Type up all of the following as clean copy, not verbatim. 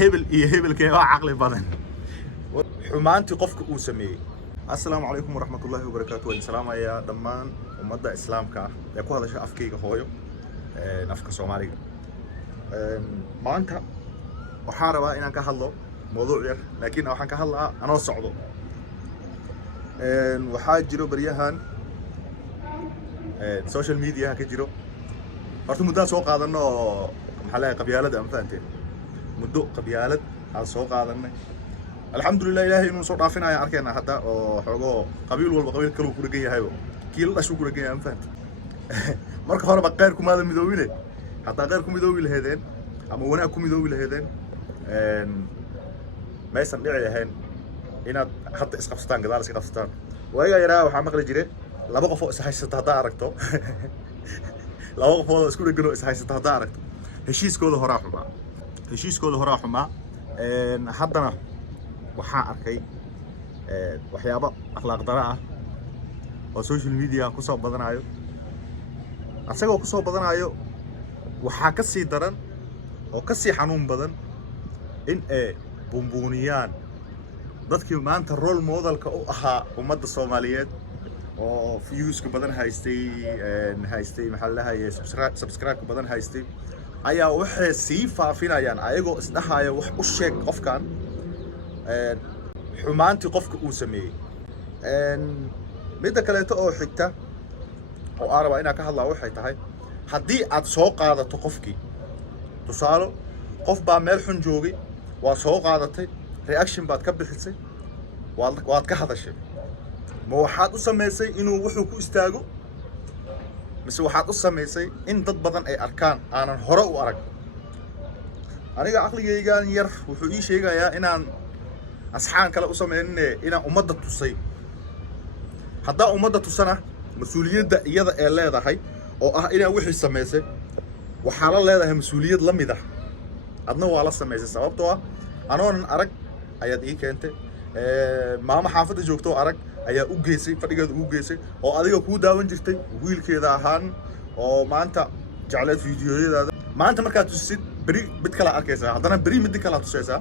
هبل هبل كده عقلي بدن xumaantii qofka uu sameeyay. Assalaamu calaykum waraxmatullaahi wabarakaatuh. Waan salaamayaa dhammaan ummadda islaamka ah ee ku hadasha afkayga hooyo afka Soomaaliga. Maanta waxaan rabaa inaan ka hadlo mowduuc yar laakiin waxaan ka hadlaa anoo socdo. waxaa jiro baryahan social media ka jiro horta muddo soo qaadano maxaa la qabyaalada aan fahanteen muddo qabyaalad aan soo qaadanay alxamdulillah ilaahay inuu soo dhaafinayo arkayna hadda oo xogo qabiil walba qabiil kale uu ku dhagan yahay kiil la soo ku dhagan yahay aan fahanteen marka hore ba qeer kumaada midoobile hatta qeer ku midoobi lahaydeen ama wanaag ku midoobi lahaydeen ma aysan dhici lahayn inaad hadda isqabsataan gadaal iska qabsataan waaga yaraa waxaa maqli jiray laba qof oo is haysata hadda aragto laba qof oo isku dhagano is haysata hadda aragto heshiiskooda horaa xumaa haddana waxaa arkay waxyaabo akhlaaq dara ah oo social media ku soo badanayo asagoo ku soo badanayo waxaa ka sii daran oo ka sii xanuun badan in ay buunbuuniyaan dadkii maanta role modelka u ahaa ummadda Soomaaliyeed oo viewska badan haystay maxaa la haye subscribe badan haystay ayaa waxay sii faafinayaan ayagoo isdhahayo wax u sheeg qofkan xumaantii qofka uu sameeyay midda kale oo xigta oo araba inaa ka hadlaa waxay tahay haddii aad soo qaadato qofkii tusaalo qof baa meel xun joogay waa soo qaadatay reaction baad ka bixisay waad ka hadashay ma waxaad u sameysay inuu wuxuu ku istaago mise waxaad u sameysay in dad badan ay arkaan aanan hore u arag aniga aqligaygaan yar wuxuu ii sheegayaa inaan asxaan kale u sameynay inaan ummadda tusay haddaa ummadda tusana mas'uuliyadda iyada ee leedahay oo ah inaan wixii sameysay waxaa la leedahay mas'uuliyad la mid ah adna waa la sameysay sababtoo ah anoonan arag ayaad ii keentay maama xaafadda joogto arag ayaa u geysay fadhigeeda ugu geysay oo adiga ku daawan jirtay wiilkeeda ahaan oo maanta jecleed fiidiyoyadaada maanta markaad tusid bari mid kala arkaysaa haddana bari mid kala tusaysaa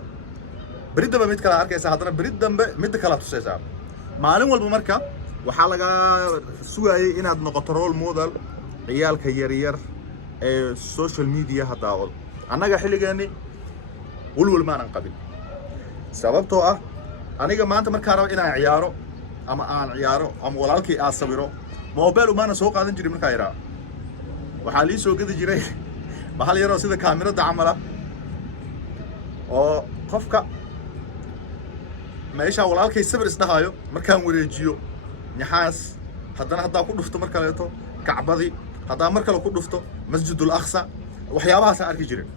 bari dambe mid kala arkaysaa haddana bari dambe mid kala tusaysaa maalin walba marka waxaa laga sugayay inaad noqoto role model ciyaalka yaryar ee social media hadda annaga xilligeeni walwal maanan qabin sababtoo ah aniga maanta markaa rabo inaan ciyaaro ama walaalkii aan sawiro mobile umaana soo qaadan jiray markaa yaraa waxaa lii soo gadi jiray bahal yaroo sida kaamirada camal ah oo qofka meesha walaalkay sawir isdhahayo markaan wareejiyo nyaxaas haddana haddaa ku dhufto mar kaleeto kacbadii haddaa mar kale ku dhufto masjidul aqsa waxyaabahaasaan arki jiray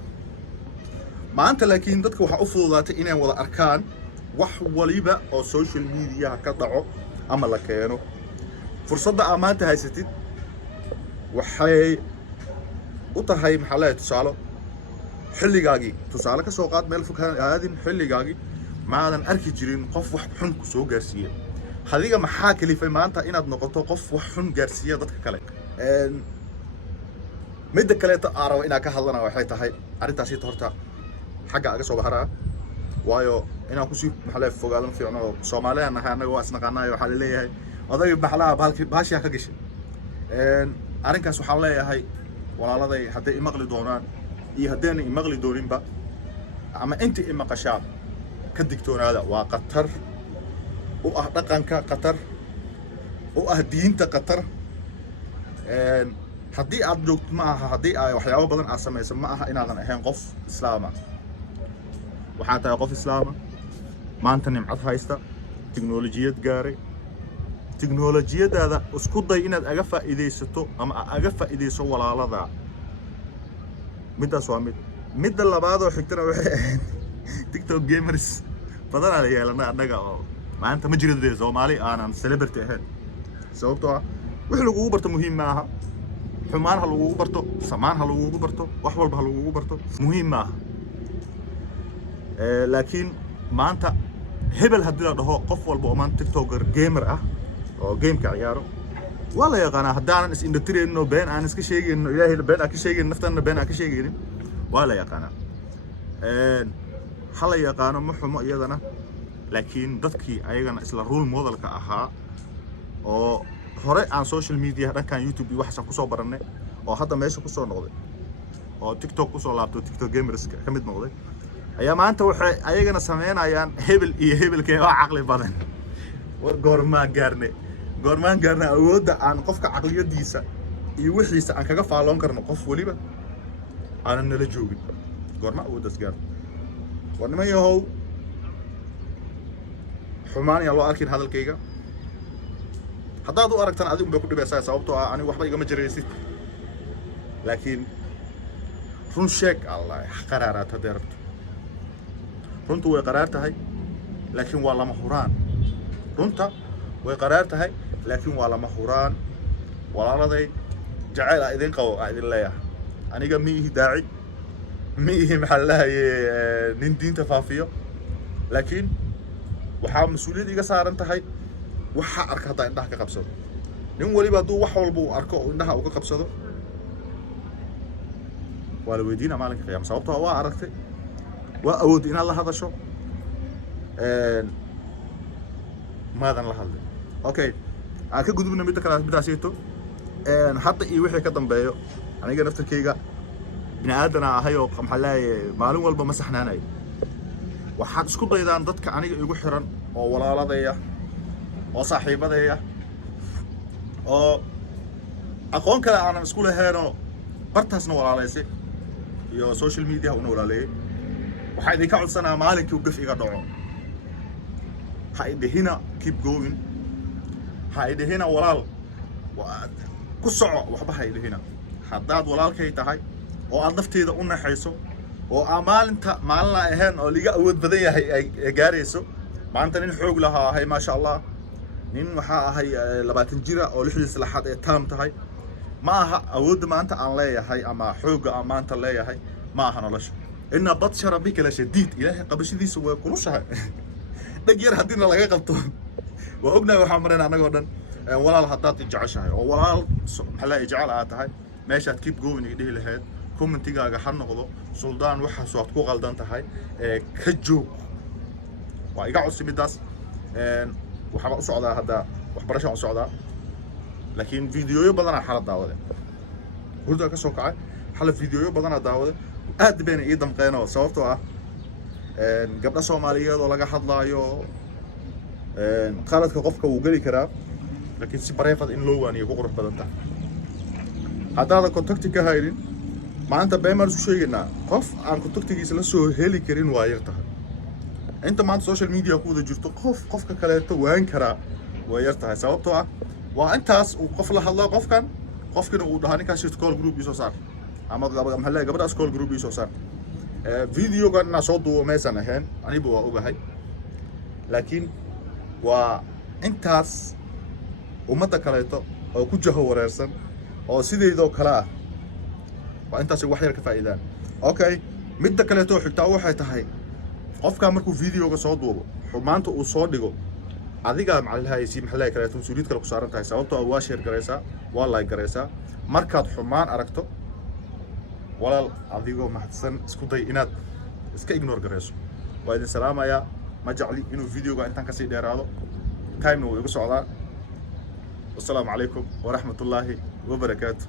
maanta laakiin dadka waxaa u fududaatay inay wada arkaan wax waliba oo social media ka dhaco ama la keeno fursadda aad maanta haysatid waxay u tahay maxaa la tusaalo xilligaagii tusaale ka soo qaad meel fog aadin xilligaagii maadan arki jirin qof wax xun ku soo gaarsiiyay hadiga maxaa kalifay maanta inaad noqoto qof wax xun gaarsiiya dadka kale midda kale aan rabo inaan ka hadlana waxay tahay arrintaasi horta xagga aga soo baxara waayo inaan ku sii maxaa fogaadan fiicno Soomaaliya nahay anaga waa isnaqaanayo waxa la leeyahay oday baxlaa baashiya ka gashay arrinkaas waxa la leeyahay walaaladay hadday imaqli doonaan iyo haddayna imaqli dooninba ama inta imaqashaa ka digtoonaada waa qatar u ah dhaqanka qatar u ah diinta qatar haddii aad joogto ma aha haddii ay waxyaabo badan aad samayso ma aha inaadan ahayn qof islaama waxaa tahay qof islaama maanta nimcad haysta tiknoolajiyad gaaray tiknoolajiyadaada isku day inaad aga faa'iidaysato ama aga faa'iidayso walaalada middaas waa midda labaad oo xigtana waxay ahayd TikTok gamers badan la yeelana annaga oo maanta ma jiray Soomaali aanan celebrity ahayn sababtoo ah wixii lagu barto muhiim ma aha xumaan ha lagu barto samaan ha lagu barto wax walba ha lagu barto muhiim ma aha laakiin maanta hebel haddii la dhaho qof walba oo maanta TikToker gamer ah oo gameka ciyaaro waa la yaqaanaa haddaanan is indhatirayno been aan iska sheegayno ilaahayna been aan ka sheegayno naftana been aan ka sheegaynin waa la yaqaanaa hala yaqaano ma xumo iyadana laakiin dadkii ayagana isla role modelka ahaa oo hore aan social media dhankan YouTube iyo waxaan ku soo baranay oo hadda meesha ku soo noqday oo TikTok ku soo laabto TikTok gamers ka mid noqday ayaa maanta waxay ayagana sameynayaan hebel iyo hebelkee oo caqli badan war goormaan gaarne awoodda aan qofka caqliyadiisa iyo wixiisa aan kaga faaloon karno qof waliba aan nala joogin goorma awooddaas gaarno war niman yahow xumaan yaa loo arkin hadalkayga haddaad u aragtan adigu bay ku dhibaysaa sababtoo ah anigu waxba igama jiraysid laakiin run sheeg allah qaraaraad haddii rabto runtu way qaraar tahay laakiin waa lama huraan runta way qaraar tahay laakiin waa lama huraan walaaladay jacayl aa idin qabo aa idin leeyahay aniga ma ihi daaci ma ihi maxaa lahaye nin diinta faafiyo laakiin waxaa mas-uuliyad iga saaran tahay waxa arka haddaa indhaha ka qabsado nin waliba hadduu wax walba uu arko oo indhaha uu ka qabsado waa la weydiinaa maalinka qiyaama sababtoo waa aragtay waa awood inaad la hadasho maadan la hadlin okay aan ka gudubna midda kale midaasito hadda iyo wixii ka dambeeyo aniga naftarkayga bini aadana ahay oo maxaa leeyahay maalin walba ma saxnaanayo waxaad isku daydaan dadka aniga igu xiran oo walaaladaya oo saaxiibadaya oo aqoon kale aanan isku lahaynoo bartaasna walaalaysay iyo social media una walaaleeyay waxaa idinka codsanaa maalinkii uu gaf iga dhaco ha idhihina keep going ha idhihina walaal ku soco waxba ha idhihina haddaad walaalkay tahay oo aad nafteeda u naxayso oo aa maalin la ahayn oo liga awood badan yahay ay gaarayso maanta nin xoog lahaa ahay maasha allah nin waxaa ahay 20 jira oo 6 laxad ee taam tahay ma aha awoodda maanta aan leeyahay ama xoogga aan maanta leeyahay ma aha nolosha inna batsha rabbika la shadiid ilaahay qabashadiisa way kulushahay dhag yar haddiina laga qabto waa ognahay waxaan marayna annagoo dhan walaal haddaad jeceshahay oo walaal maxaa la jecel aad tahay meeshaad keep going dhihi lahayd commentigaaga ha noqdo suldaan waxaas waad ku qaldan tahay ka joog waa iga codsi midaas waxba u socdaa hadda waxbarasho u socdaa laakiin fiidiyoyo badan xalad daawade hurda ka soo kacay xalad fiidiyoyo badan daawade aad been ii damqeeno sababtoo ah gabdha Soomaaliyeed oo laga hadlaayo qaladka qofka uu gali karaa laakiin si bareefad in loo waaniyo ku qurux badan tahay haddaad contact ka haynin maanta beeman isku sheegaynaa qof aan contactigiisa la soo heli karin waa yar tahay inta maanta social media ku wada jirto qofka kaleeto waan karaa waa yar tahay sababtoo ah waa intaas uu qof la hadlaa qofkina uu dhahaa ninkaas shit call group isoo saar ama gabadhaas call group isoo saar videogan inaa soo duubo maysan ahayn aniba waa ogahay laakiin waa intaas ummadda kaleeto oo ku jaho wareersan oo sideedoo kale ah waa intaas wax yar ka faa'iidaan okay midda kaleeto xigtaa waxay tahay qofka markuu videoga soo duubo xumaanta uu soo dhigo adiga macallahaysi maxay kaleeto mas'uuliyad kale ku saaran tahay sababtoo waa share gareysaa waa like gareysaa markaad xumaan aragto walaal adigoo mahadsan isku day inaad iska ignore gareyso waa idin salaamayaa ma jecli inuu videoga intaan ka sii dheeraado time-na wuu igu socdaa والسلام عليكم ورحمة الله وبركاته.